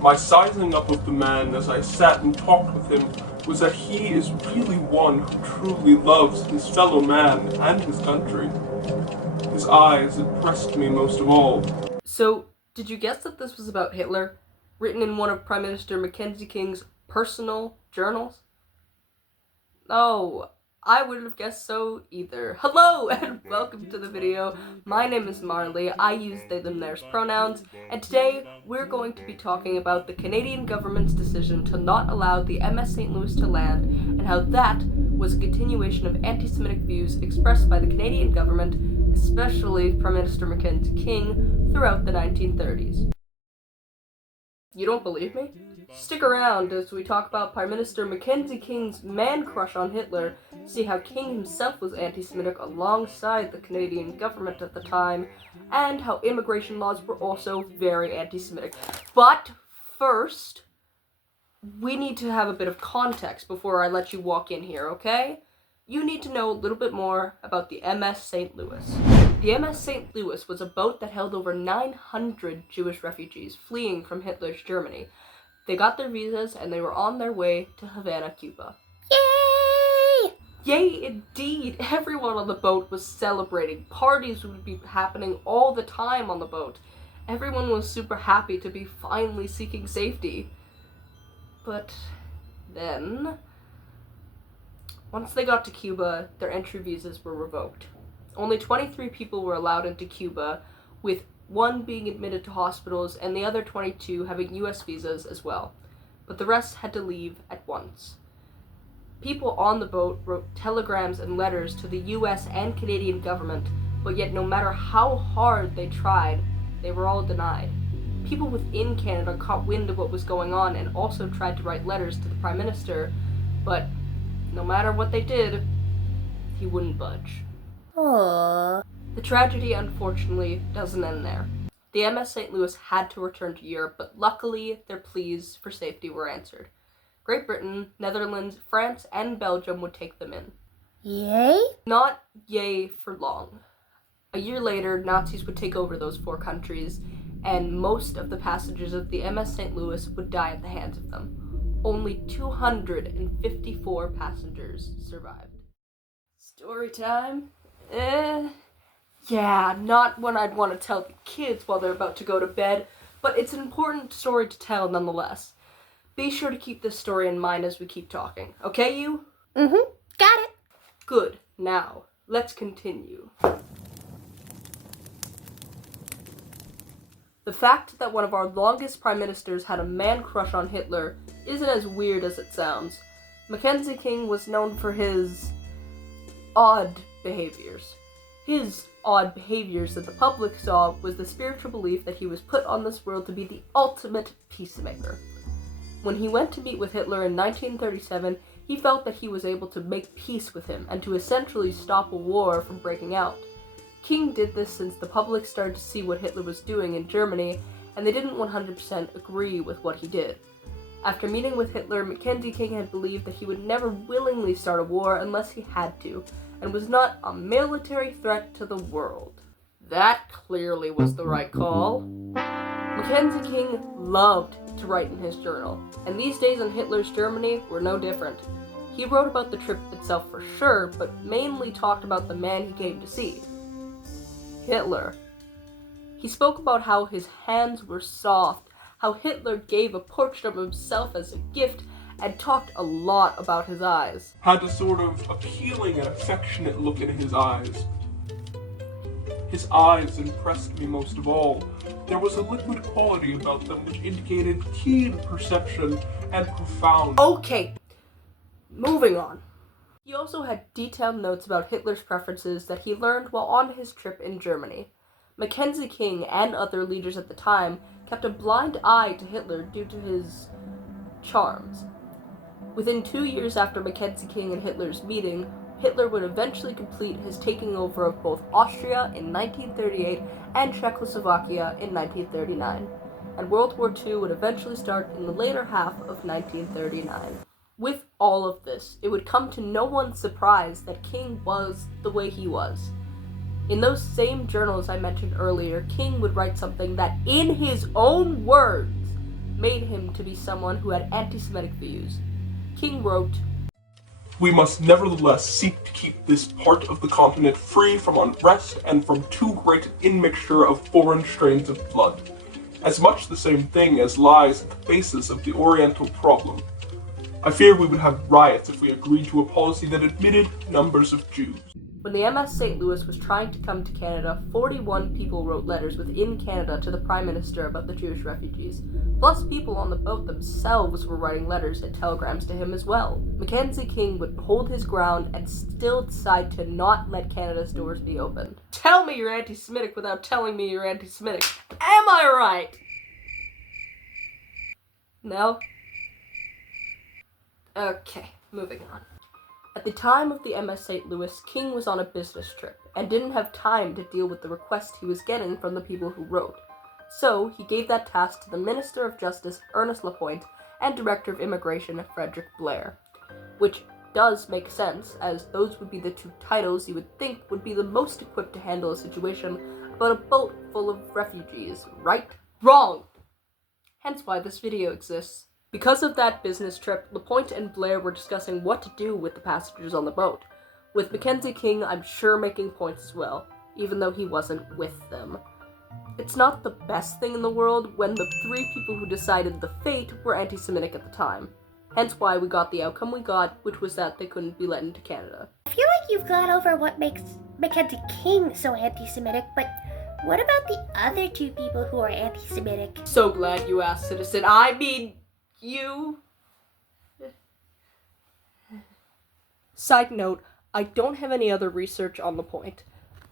My sizing up of the man as I sat and talked with him was that he is really one who truly loves his fellow man and his country. His eyes impressed me most of all. So, did you guess that this was about Hitler? Written in one of Prime Minister Mackenzie King's personal journals? Oh, I wouldn't have guessed so either. Hello and welcome to the video. My name is Marley, I use they, them, theirs pronouns, and today we're going to be talking about the Canadian government's decision to not allow the MS St. Louis to land and how that was a continuation of anti-Semitic views expressed by the Canadian government, especially Prime Minister Mackenzie King, throughout the 1930s. You don't believe me? Stick around as we talk about Prime Minister Mackenzie King's man-crush on Hitler, see how King himself was anti-Semitic alongside the Canadian government at the time, and how immigration laws were also very anti-Semitic. But first, we need to have a bit of context before I let you walk in here, okay? You need to know a little bit more about the MS St. Louis. The MS St. Louis was a boat that held over 900 Jewish refugees fleeing from Hitler's Germany. They got their visas and they were on their way to Havana, Cuba. Yay! Yay, indeed! Everyone on the boat was celebrating. Parties would be happening all the time on the boat. Everyone was super happy to be finally seeking safety. But then, once they got to Cuba, their entry visas were revoked. Only 23 people were allowed into Cuba, with one being admitted to hospitals and the other 22 having US visas as well. But the rest had to leave at once. People on the boat wrote telegrams and letters to the US and Canadian government, but yet no matter how hard they tried, they were all denied. People within Canada caught wind of what was going on and also tried to write letters to the Prime Minister, but no matter what they did, he wouldn't budge. Aww. The tragedy, unfortunately, doesn't end there. The MS St. Louis had to return to Europe, but luckily their pleas for safety were answered. Great Britain, Netherlands, France, and Belgium would take them in. Yay? Not yay for long. A year later, Nazis would take over those 4 countries, and most of the passengers of the MS St. Louis would die at the hands of them. Only 254 passengers survived. Story time? Yeah, not one I'd want to tell the kids while they're about to go to bed, but it's an important story to tell nonetheless. Be sure to keep this story in mind as we keep talking. Okay, you? Got it. Good. Now, let's continue. The fact that one of our longest prime ministers had a man-crush on Hitler isn't as weird as it sounds. Mackenzie King was known for his odd behaviors. His odd behaviors that the public saw was the spiritual belief that he was put on this world to be the ultimate peacemaker. When he went to meet with Hitler in 1937, he felt that he was able to make peace with him and to essentially stop a war from breaking out. King did this since the public started to see what Hitler was doing in Germany, and they didn't 100% agree with what he did. After meeting with Hitler, Mackenzie King had believed that he would never willingly start a war unless he had to, and was not a military threat to the world. That clearly was the right call. Mackenzie King loved to write in his journal, and these days in Hitler's Germany were no different. He wrote about the trip itself for sure, but mainly talked about the man he came to see. Hitler. He spoke about how his hands were soft, how Hitler gave a portrait of himself as a gift, and talked a lot about his eyes. Had a sort of appealing and affectionate look in his eyes. His eyes impressed me most of all. There was a liquid quality about them which indicated keen perception and profound. Okay, moving on. He also had detailed notes about Hitler's preferences that he learned while on his trip in Germany. Mackenzie King and other leaders at the time kept a blind eye to Hitler due to his charms. Within 2 years after Mackenzie King and Hitler's meeting, Hitler would eventually complete his taking over of both Austria in 1938 and Czechoslovakia in 1939, and World War II would eventually start in the later half of 1939. With all of this, it would come to no one's surprise that King was the way he was. In those same journals I mentioned earlier, King would write something that, in his own words, made him to be someone who had anti-Semitic views. King wrote, "We must nevertheless seek to keep this part of the continent free from unrest and from too great an immixture of foreign strains of blood. As much the same thing as lies at the basis of the Oriental problem. I fear we would have riots if we agreed to a policy that admitted numbers of Jews." When the MS St. Louis was trying to come to Canada, 41 people wrote letters within Canada to the Prime Minister about the Jewish refugees. Plus, people on the boat themselves were writing letters and telegrams to him as well. Mackenzie King would hold his ground and still decide to not let Canada's doors be opened. Tell me you're anti-Semitic without telling me you're anti-Semitic. Am I right? No? Okay, moving on. At the time of the MS St. Louis, King was on a business trip and didn't have time to deal with the request he was getting from the people who wrote. So he gave that task to the Minister of Justice, Ernest Lapointe, and Director of Immigration, Frederick Blair. Which does make sense, as those would be the two titles you would think would be the most equipped to handle a situation about a boat full of refugees, right? Wrong! Hence why this video exists. Because of that business trip, Lapointe and Blair were discussing what to do with the passengers on the boat, with Mackenzie King, I'm sure, making points as well, even though he wasn't with them. It's not the best thing in the world when the three people who decided the fate were anti-Semitic at the time. Hence why we got the outcome we got, which was that they couldn't be let into Canada. I feel like you've gone over what makes Mackenzie King so anti-Semitic, but what about the other two people who are anti-Semitic? So glad you asked, citizen. I mean, you. Side note, I don't have any other research on the point,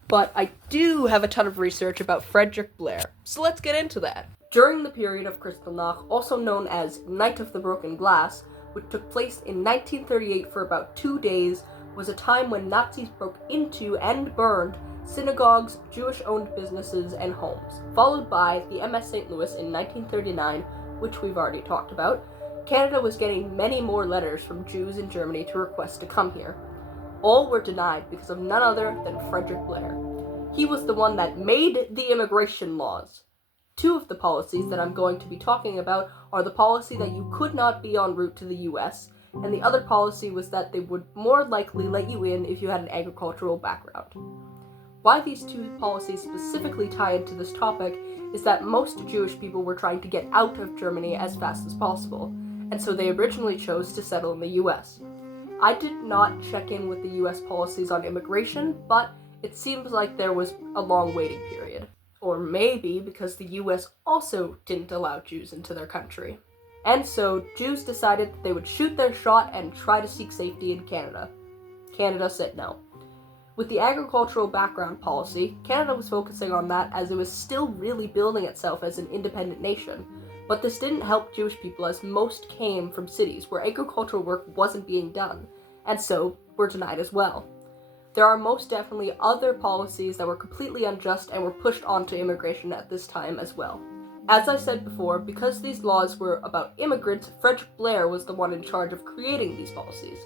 but I do have a ton of research about Frederick Blair, so let's get into that. During the period of Kristallnacht, also known as Night of the Broken Glass, which took place in 1938 for about 2 days, was a time when Nazis broke into and burned synagogues, Jewish-owned businesses, and homes, followed by the MS St. Louis in 1939, which we've already talked about. Canada was getting many more letters from Jews in Germany to request to come here. All were denied because of none other than Frederick Blair. He was the one that made the immigration laws. Two of the policies that I'm going to be talking about are the policy that you could not be en route to the US, and the other policy was that they would more likely let you in if you had an agricultural background. Why these two policies specifically tie into this topic is that most Jewish people were trying to get out of Germany as fast as possible, and so they originally chose to settle in the US. I did not check in with the US policies on immigration, but it seems like there was a long waiting period. Or maybe because the US also didn't allow Jews into their country. And so Jews decided that they would shoot their shot and try to seek safety in Canada. Canada said no. With the agricultural background policy, Canada was focusing on that as it was still really building itself as an independent nation, but this didn't help Jewish people as most came from cities where agricultural work wasn't being done, and so were denied as well. There are most definitely other policies that were completely unjust and were pushed onto immigration at this time as well. As I said before, because these laws were about immigrants, Frederick Blair was the one in charge of creating these policies.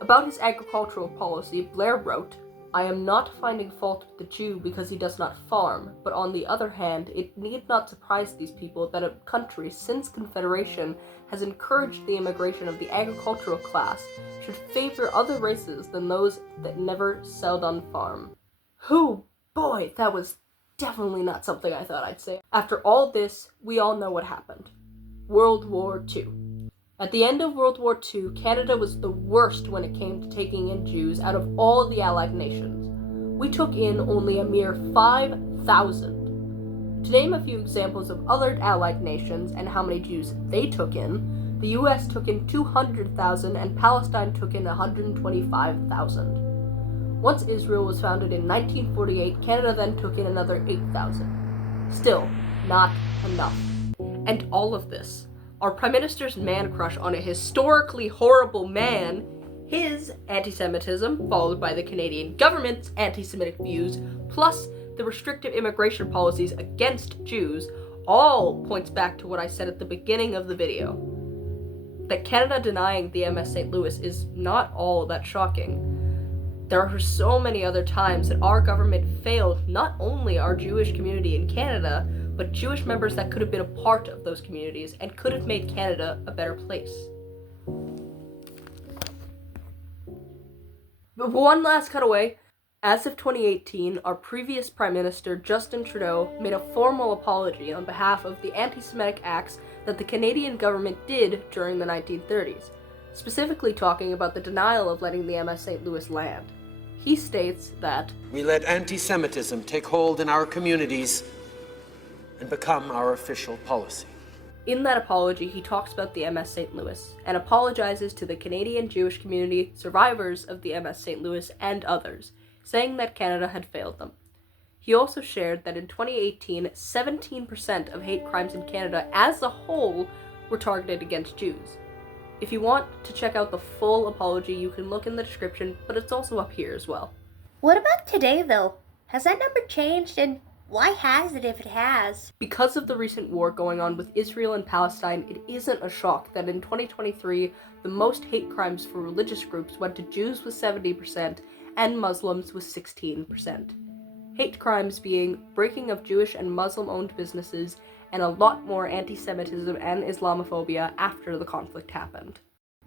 About his agricultural policy, Blair wrote, "I am not finding fault with the Jew because he does not farm, but on the other hand, it need not surprise these people that a country since Confederation has encouraged the immigration of the agricultural class should favor other races than those that never seldom farm." Oh boy, that was definitely not something I thought I'd say. After all this, we all know what happened. World War II. At the end of World War II, Canada was the worst when it came to taking in Jews out of all the Allied nations. We took in only a mere 5,000. To name a few examples of other Allied nations and how many Jews they took in, the US took in 200,000 and Palestine took in 125,000. Once Israel was founded in 1948, Canada then took in another 8,000. Still, not enough. And all of this, our Prime Minister's man crush on a historically horrible man, his anti-Semitism, followed by the Canadian government's anti-Semitic views, plus the restrictive immigration policies against Jews, all points back to what I said at the beginning of the video. That Canada denying the MS St. Louis is not all that shocking. There are so many other times that our government failed not only our Jewish community in Canada, but Jewish members that could have been a part of those communities and could have made Canada a better place. But one last cutaway. As of 2018, our previous Prime Minister, Justin Trudeau, made a formal apology on behalf of the anti-Semitic acts that the Canadian government did during the 1930s, specifically talking about the denial of letting the MS St. Louis land. He states that, "We let anti-Semitism take hold in our communities and become our official policy." In that apology, he talks about the MS St. Louis and apologizes to the Canadian Jewish community, survivors of the MS St. Louis, and others, saying that Canada had failed them. He also shared that in 2018, 17% of hate crimes in Canada as a whole were targeted against Jews. If you want to check out the full apology, you can look in the description, but it's also up here as well. What about today, though? Has that number changed, and why has it if it has? Because of the recent war going on with Israel and Palestine, it isn't a shock that in 2023, the most hate crimes for religious groups went to Jews with 70% and Muslims with 16%. Hate crimes being breaking of Jewish and Muslim-owned businesses, and a lot more anti-Semitism and Islamophobia after the conflict happened.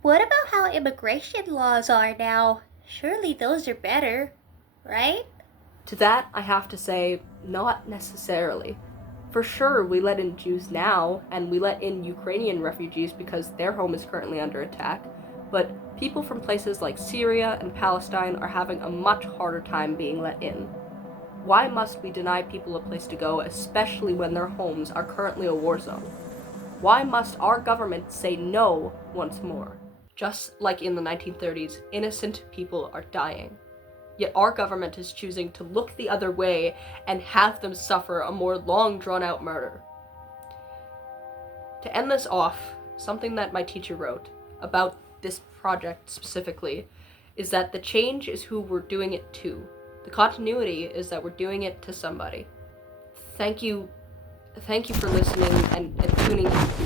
What about how immigration laws are now? Surely those are better, right? To that, I have to say, not necessarily. For sure, we let in Jews now, and we let in Ukrainian refugees because their home is currently under attack, but people from places like Syria and Palestine are having a much harder time being let in. Why must we deny people a place to go, especially when their homes are currently a war zone? Why must our government say no once more? Just like in the 1930s, innocent people are dying. Yet our government is choosing to look the other way and have them suffer a more long drawn-out murder. To end this off, something that my teacher wrote about this project specifically is that the change is who we're doing it to. The continuity is that we're doing it to somebody. Thank you for listening and tuning in.